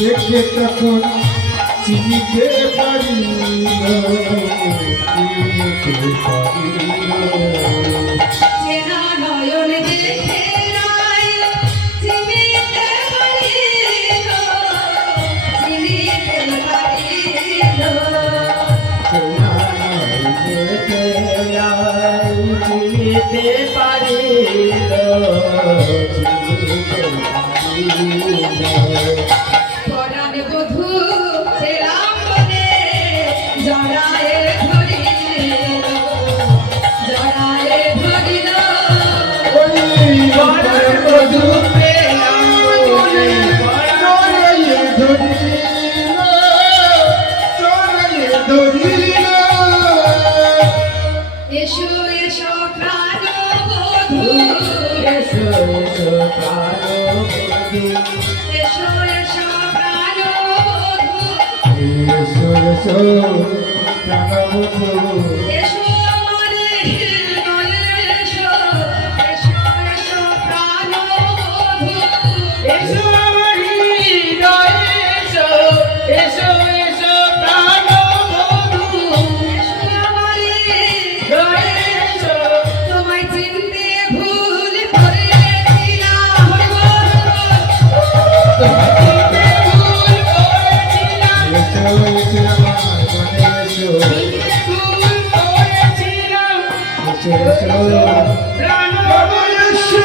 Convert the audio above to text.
দেখে তখন চিনিতে পারি চেনা নয়ন দেখে নাই চিনিতে পারিল চিনিতে পারিল চিনিতে পারিল পরাণ বধূ পেলাম বলে জড়ায়ে ধরিল জড়ায়ে ধরিল পরাণ বধূ পেলাম বলে জড়ায়ে ধরিল জড়ায়ে ধরিল এসো এসো প্রাণ বধূ এসো এসো প্রাণ বধূ এসো এসো প্রাণ বধূ এসো এসো প্রাণ বধূ এসো আমার হৃদয়ে এসো এসো এসো প্রাণ বধূ এসো আমার হৃদয়ে এসো এসো এসো প্রাণ বধূ এসো আমার হৃদয়ে এসো তোমায় চিনতে ভুল করেছিলাম চিনতে ভুল করেছিলাম এসো এসো আমার মনে এসো ভুল করেছিলাম এসো এসো প্রাণ বধূ এসো